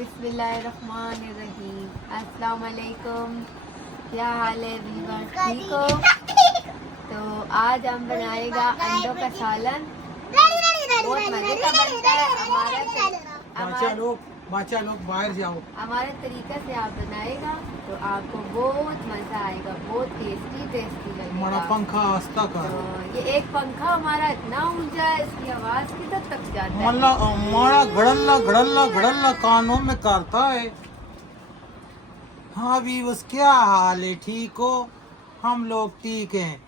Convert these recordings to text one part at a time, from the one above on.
बिस्मिल्लाहिर्रहमानिर्रहीम। अस्सलाम वालेकुम। क्या हाल है वीवर, ठीक हो? तो आज हम बनाएगा अंडों का सालन। बहुत मजे का बनता है। बच्चा लोग बाहर जाओ। हमारे तरीके से आप बनाएगा तो आपको बहुत मजा आएगा, बहुत टेस्टी लगेगा। हमारा पंखा आस्था का तो ये एक पंखा हमारा इतना ऊंचा है, इसकी आवाज किधर तक जाता है। हमारा गड़ल्ला गड़ल्ला गड़ल्ला कानों में करता है। हाँ भी बस क्या हाल है, ठीक हो? हम लोग ठीक हैं।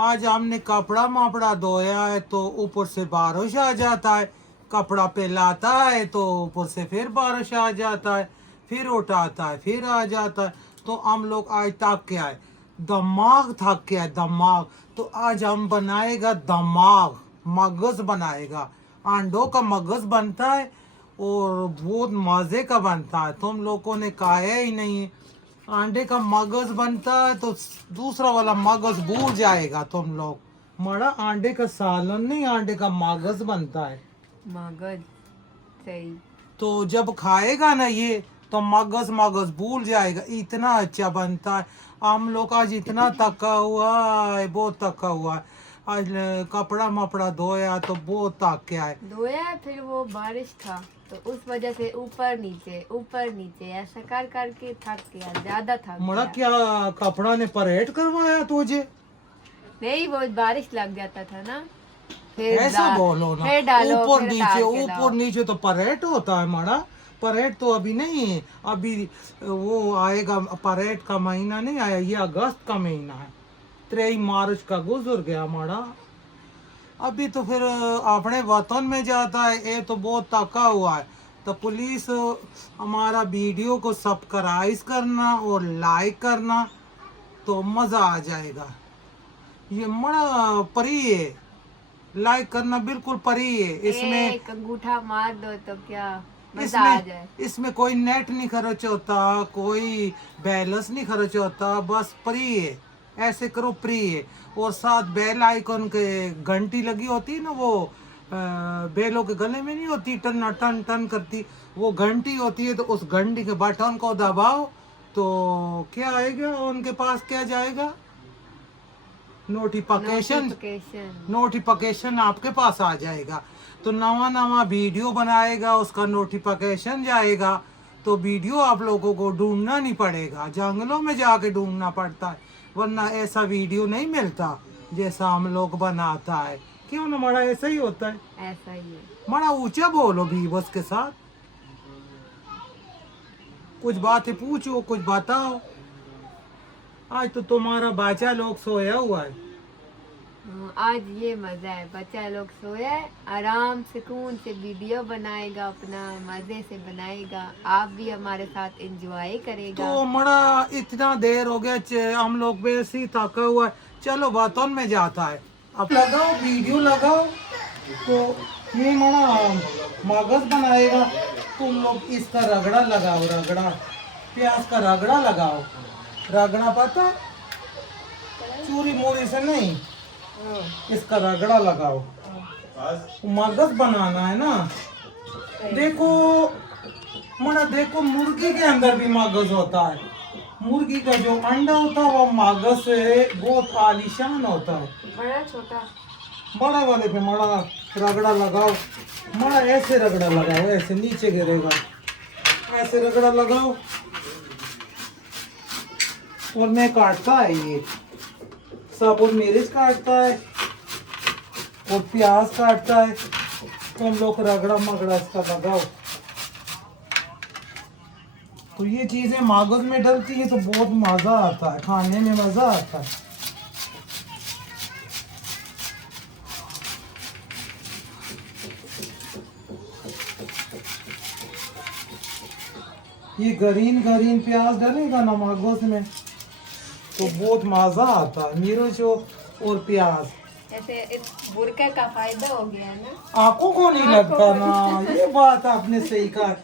आज हमने कपड़ा मापड़ा धोया है तो ऊपर से बारिश आ जाता है, कपड़ा फैलाता है तो ऊपर से फिर बारिश आ जाता है, फिर उठाता है फिर आ जाता है। तो हम लोग आज थक के आए, दिमाग थक के आए दिमाग। तो आज हम बनाएगा दिमाग, मगज बनाएगा। अंडों का मगज बनता है और बहुत मज़े का बनता है। तुम लोगों ने खाया ही नहीं है। अंडे का मगज बनता है तो दूसरा वाला मगज भूल जाएगा तुम लोग। मरा अंडे का सालन नहीं, अंडे का मगज बनता है। मगज सही। तो जब खाएगा ना ये तो मगज मगज भूल जाएगा, इतना अच्छा बनता है। हम लोग आज इतना थका हुआ है, बहुत थका हुआ है। आज कपड़ा मपड़ा धोया तो बहुत थक के आए। धोया फिर वो बारिश था तो उस वजह से ऊपर नीचे ऐसा कर करके थक गया, ज्यादा थक मरा गया। क्या कपड़ा ने परेड करवाया तुझे? नहीं, वो बारिश लग जाता था ना, फिर ऐसा बोलो ना, फिर डालो, ऊपर फिर नीचे डाल के ऊपर लाओ। नीचे तो परेड होता है हमारा। परेड तो अभी नहीं है, अभी वो आएगा। परेड का महीना नहीं आया, ये अगस्त का महीना है। 3 मार्च का गुजर गया हमारा। अभी तो फिर अपने वतन में जाता है। ये तो बहुत थका हुआ है। तो पुलिस हमारा वीडियो को सब्सक्राइब करना और लाइक करना तो मज़ा आ जाएगा। ये बड़ा परी है, लाइक करना बिल्कुल परी है। इसमें एक अंगूठा मार दो तो क्या मजा आ जाए। इसमें कोई नेट नहीं खर्च होता, कोई बैलेंस नहीं खर्च होता, बस फ्री है। ऐसे करो फ्री है। और साथ बेल आइकन के घंटी लगी होती है ना, वो बेलों के गले में नहीं होती, टन टन टन करती, वो घंटी होती है। तो उस घंटी के बटन को दबाओ तो क्या आएगा उनके पास, क्या जाएगा? नोटिफिकेशन आपके पास आ जाएगा। तो नवा नवा वीडियो बनाएगा, उसका नोटिफिकेशन जाएगा। तो वीडियो आप लोगों को ढूंढना नहीं पड़ेगा, जंगलों में जाके ढूंढना पड़ता है, वरना ऐसा वीडियो नहीं मिलता जैसा हम लोग बनाता है। क्यों ना मड़ा, ऐसा ही होता है। ऐसा ही है। मड़ा ऊंचा बोलो भी बस के साथ, कुछ बातें पूछो, कुछ बताओ। आज तो तुम्हारा बच्चा लोग सोया हुआ है। आज ये मजा है, बच्चा लोग सोया है, आराम सुकून से वीडियो बनाएगा, अपना मजे से बनाएगा। आप भी हमारे साथ एंजॉय करेगा। तो मड़ा इतना देर हो गया, हम लोग वैसे ही थका हुआ है। चलो बातों में जाता है। अब लगाओ वीडियो लगाओ। तो ये मड़ा मगज बनाएगा। तुम लोग इसका रगड़ा लगाओ, रगड़ा प्याज का रगड़ा लगाओ। रगड़ा पता, चूरी मूरी से नहीं, इसका रगड़ा लगाओ। मगज बनाना है ना। देखो मना, देखो मुर्गी के अंदर भी मगज होता है। मुर्गी का जो अंडा होता है वो मगज से बहुत आलीशान होता है। बड़ा छोटा, बड़ा वाले पे मड़ा रगड़ा लगाओ। मड़ा ऐसे रगड़ा लगाओ, ऐसे नीचे गिरेगा, ऐसे रगड़ा लगाओ। और मैं काटता है ये सब, और मिर्च काटता है और प्याज काटता है। तुम लोग रगड़ा मगड़ा इसका लगाओ। तो ये चीजें मगज में डलती है तो बहुत मजा आता है, खाने में मजा आता है। ये ग्रीन ग्रीन प्याज डलेगा ना मगज में तो बहुत मजा आता है। मिर्च और प्याज, ऐसे इस बुरके का फायदा हो गया है ना, आंखों को नहीं लगता ना। ये बात आपने सही कहा।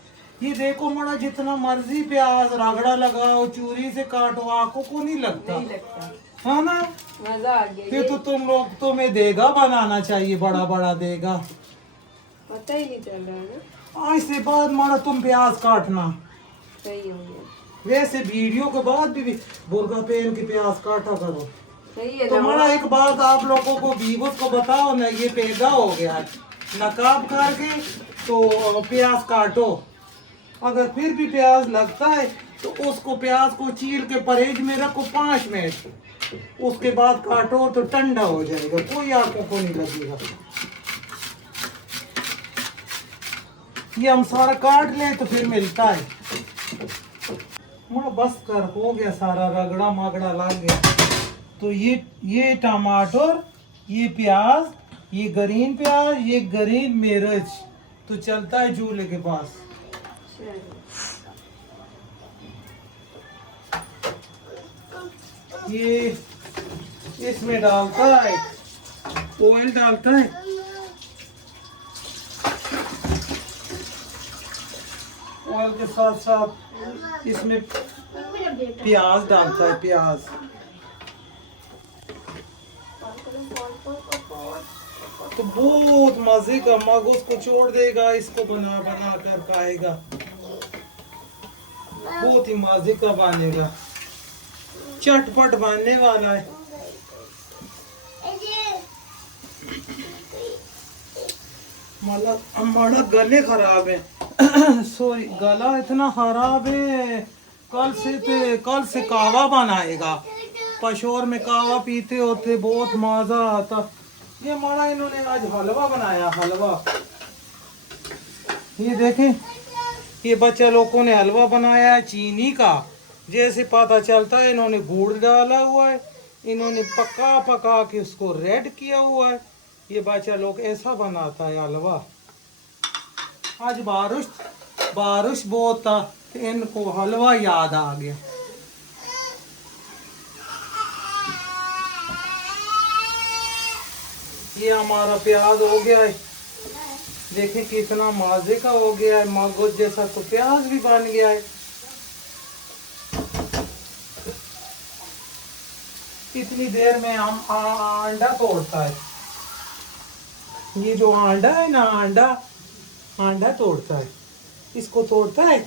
ये देखो मड़ा, जितना मर्जी प्याज रगड़ा लगाओ, चूरी से काटो, आंखों को नहीं लगता, नहीं लगता। है ना। मजा आ गया। फिर तो तुम लोग, तुम्हें देगा बनाना चाहिए, बड़ा बड़ा देगा। पता ही नहीं चल रहा है ना। आज से बाद मारा तुम प्याज काटना। सही हो गया। वैसे वीडियो के बाद भी बुर्का पहन के प्याज काटा करो। सही है तो ना। मारा एक बात आप लोगों को बीबोस को बताओ ना, ये पैदा हो गया है नकाब करके तो प्याज काटो। अगर फिर भी प्याज लगता है तो उसको प्याज को चीर के परहेज में रखो 5 मिनट, उसके बाद काटो तो ठंडा हो जाएगा, कोई आंखों को नहीं लगेगा। ये हम सारा काट ले तो फिर मिलता है। बस कर, हो गया सारा, रगड़ा मागड़ा लग गया। तो ये टमाटर, ये प्याज, ये ग्रीन प्याज, ये ग्रीन मिर्च तो चलता है चूल्हे के पास। ये इसमें डालता है, ऑयल डालता है, ऑयल के साथ साथ इसमें प्याज डालता है, प्याज। तो बहुत मजे का, मगज को छोड़ देगा, इसको बना बना कर खाएगा, बहुत ही मजे का बनेगा, चटपट बनने वाला है। मतलब हमारा गले खराब है सॉरी, गला इतना खराब है। कल से कावा बनाएगा, पशोर में कावा पीते होते, बहुत मजा आता। ये हमारा इन्होंने आज हलवा बनाया, हलवा। ये देखें, ये बच्चा लोगों ने हलवा बनाया है चीनी का। जैसे पता चलता है इन्होंने गुड़ डाला हुआ है, इन्होंने पका पका के उसको रेड किया हुआ है। ये बच्चा लोग ऐसा बनाता है हलवा। आज बारिश बहुत था, तो इनको हलवा याद आ गया। ये हमारा प्याज हो गया है, देखिए कितना मजे का हो गया है, मगज जैसा। तो प्याज भी बन गया है। इतनी देर में हम अंडा तोड़ता है। ये जो अंडा है ना, अंडा तोड़ता है, इसको तोड़ता है।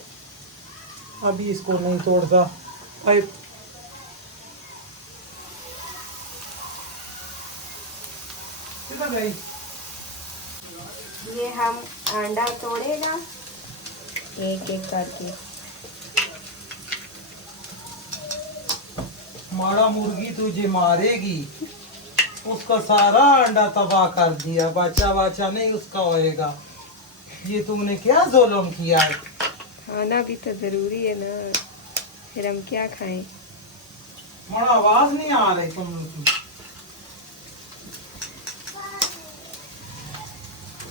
अभी इसको नहीं तोड़ता। किधर गई? ये हम अंडा तोड़ेगा एक एक करके। मारा मुर्गी तुझे मारेगी, उसका सारा अंडा तबाह कर दिया, बच्चा नहीं उसका होएगा। ये तुमने क्या जुल्म किया है? खाना भी तो जरूरी है ना, फिर हम क्या खाएं? मारा आवाज नहीं आ रही तुम लोग की।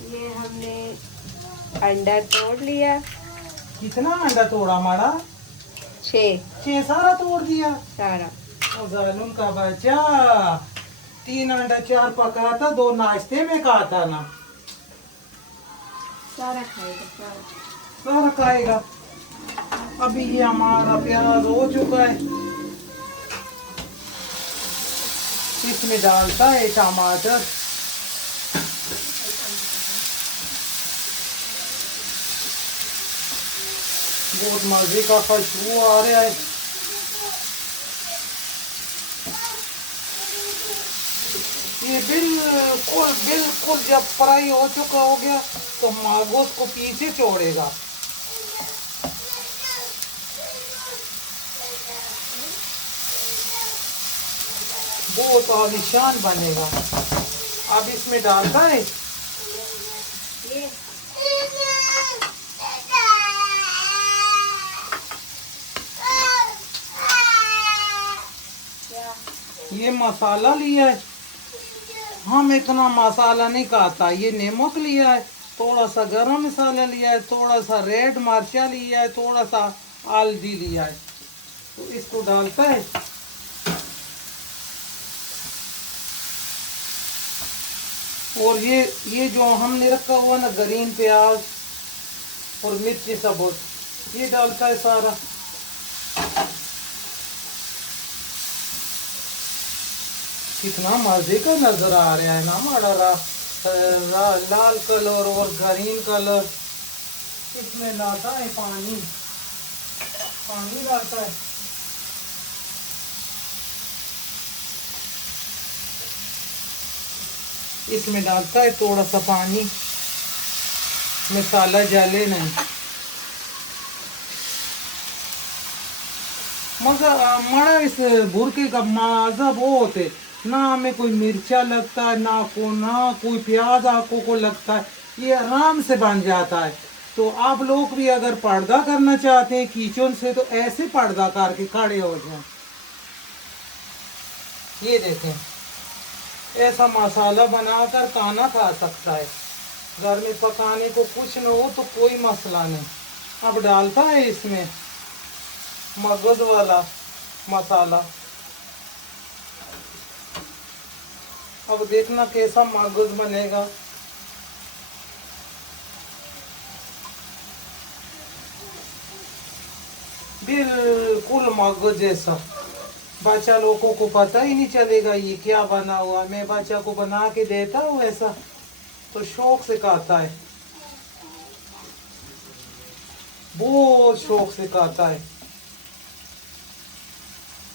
ये हमने अंडा तोड़ लिया। कितना अंडा तोड़ा मारा? 6 सारा तोड़ दिया सारा। और जालूम का बच्चा 3 अंडा 4 पका था, 2 नाश्ते में खाता ना। सारा खाएगा, सारा खाएगा। अभी ये हमारा प्याज हो चुका है, इसमें डालता है टमाटर। बहुत मजे का खुशबू आ रहा है। ये बिल्कुल जब फ्राई हो चुका हो गया तो मागोस को पीछे छोड़ेगा। बहुत आलिशान बनेगा। अब इसमें डालता है ये मसाला लिया है। हम इतना मसाला नहीं खाता। ये नमक लिया है, थोड़ा सा गरम मसाला लिया है, थोड़ा सा रेड मिर्चा लिया है, थोड़ा सा हल्दी लिया है। तो इसको डालता है। और ये जो हमने रखा हुआ ना ग्रीन प्याज और मिर्ची सबूत, ये डालता है सारा। कितना मजे का नजर आ रहा है ना हमारा लाल कलर और ग्रीन कलर। इसमें लाता है पानी, पानी लाता है। इसमें डालता है थोड़ा सा पानी, मसाला जले नहीं। मगर मड़ा इस बुरके का मजा वो होते ना, हमें कोई मिर्चा लगता है ना कोई प्याज आपको को लगता है, ये आराम से बन जाता है। तो आप लोग भी अगर पर्दा करना चाहते हैं किचन से तो ऐसे पर्दा करके खड़े हो जाए। ये देखें, ऐसा मसाला बनाकर खाना खा सकता है। घर में पकाने को कुछ न हो तो कोई मसला नहीं। अब डालता है इसमें मगज वाला मसाला। अब देखना कैसा मगज बनेगा। बिल्कुल मगज जैसा, बच्चा लोगों को पता ही नहीं चलेगा ये क्या बना हुआ। मैं बच्चा को बना के देता हूँ ऐसा, तो शौक से खाता है, बहुत शौक से खाता है।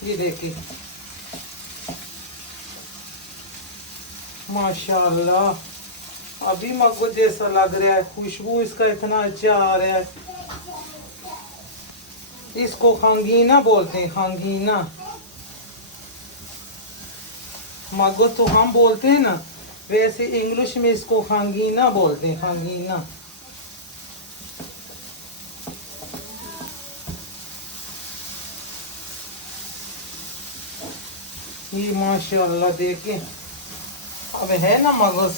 ये देखिए माशाल्लाह, अभी मगज जैसा लग रहा है, खुशबू इसका इतना अच्छा आ रहा है। इसको खंगीना बोलते हैं, खंगीना। मगज तो हम बोलते हैं ना, वैसे इंग्लिश में इसको खंगीना बोलते हैं, खंगीना। ये माशाल्लाह देखिए, अब है ना मगज,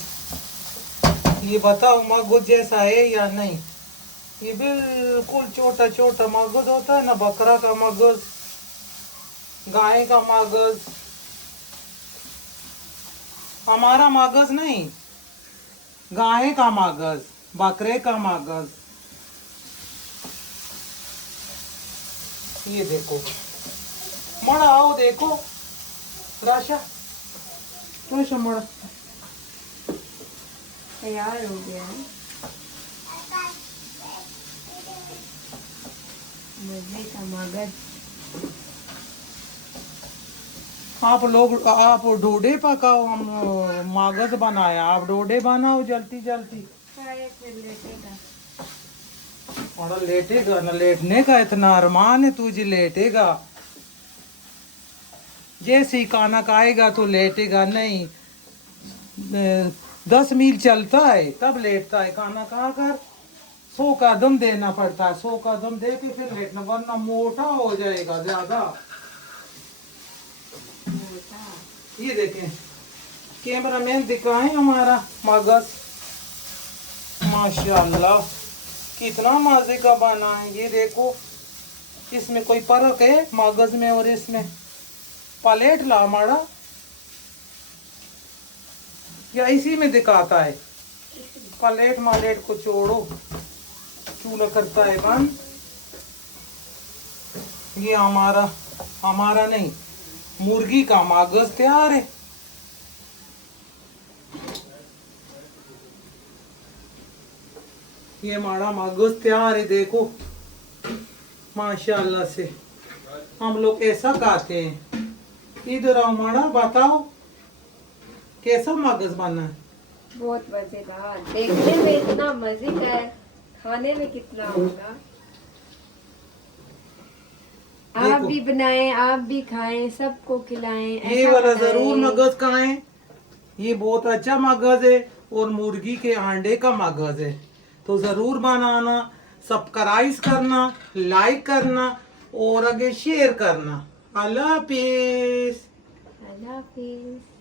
ये बताओ मगज जैसा है या नहीं। ये बिल्कुल छोटा छोटा मगज होता है ना, बकरा का मगज, गाय का मगज। हमारा मगज नहीं, गाय का मगज, बकरे का मगज। ये देखो, मड़ा आओ देखो राशा, राशा मड़ा तैयार हो गया है। मुर्गी का मगज। आप डोडे पकाओ, हम मगज बनाया, आप डोडे बनाओ जल्दी जल्दी। फिर लेटेगा। और लेटेगा ना, लेटने का इतना अरमान है तुझे, लेटेगा। जैसे ही खाना खाएगा तो लेटेगा नहीं, 10 मील चलता है तब लेटता है। खाना खाकर 100 कदम देना पड़ता है, 100 कदम दे के फिर लेटना, वरना मोटा हो जाएगा ज्यादा। ये देखें, कैमरामैन दिखाएं हमारा मगज, माशाल्लाह कितना मजे का बना है। ये देखो, इसमें कोई फर्क है मगज में और इसमें। प्लेट ला माड़ा, या इसी में दिखाता है। प्लेट मालेट को छोड़ो, चूल्हा करता है बंद। ये हमारा नहीं, मुर्गी का मगज तैयार है। ये हमारा मगज तैयार है, देखो माशाल्लाह से। हम लोग ऐसा खाते हैं। इधर आओ माड़ा, बताओ कैसा मगज बना है। बहुत मजेदार, देखने में इतना मजे का है, खाने में कितना होगा। आप भी बनाएं, आप भी खाएं, सबको खिलाएं। ये ऐसा वाला बनाएं। जरूर मगज खाएं, ये बहुत अच्छा मगज है और मुर्गी के अंडे का मगज है। तो जरूर बनाना, सब्सक्राइब करना, लाइक करना और आगे शेयर करना। अल्लाह हाफिज। अल्लाह हाफिज।